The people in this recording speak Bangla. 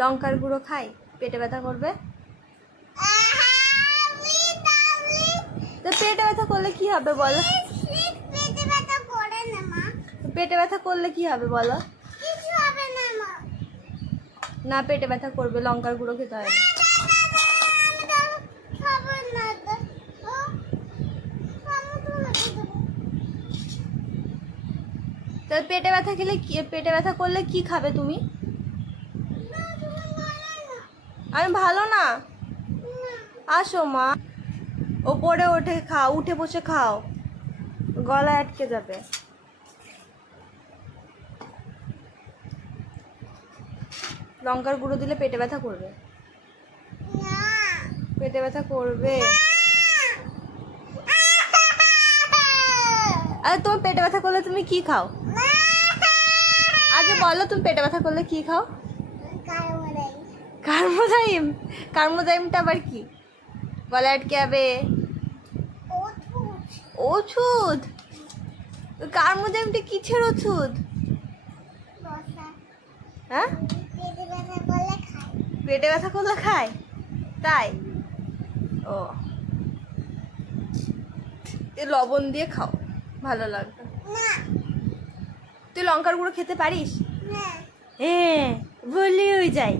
লঙ্কার গুঁড়ো খাই, পেটে ব্যথা করবে। তো পেটে ব্যথা করলে কি হবে বলো? পেটে ব্যথা করলে কি হবে বলো? না, পেটে ব্যথা করবে, লঙ্কার গুঁড়ো খেতে হয় না। তো পেটে ব্যথা খেলে কি, পেটে ব্যথা করলে কি খাবে তুমি? আমি ভালো না। আসো মা, ওপরে ওঠে খাও, উঠে বসে খাও, গলায় আটকে যাবে। লঙ্কার গুঁড়ো দিলে পেটে ব্যথা করবে, পেটে ব্যথা করবে। আরে তোমার পেটে ব্যথা করলে তুমি কি খাও? আগে বলো, তুমি পেটে ব্যথা করলে কি খাও? কার্মোজাইম। কার্মোজাইমটা আবার কি? গলায় আটকে যাবে। ওষুধ? কার্মোজাইমটা কিসের ওষুধ? হ্যাঁ, পেটে ব্যথা করলে খায়, তাই? ও, লবণ দিয়ে খাও, ভালো লাগবে। তুই লঙ্কার গুঁড়ো খেতে পারিস? হ্যাঁ, বলেও যায়।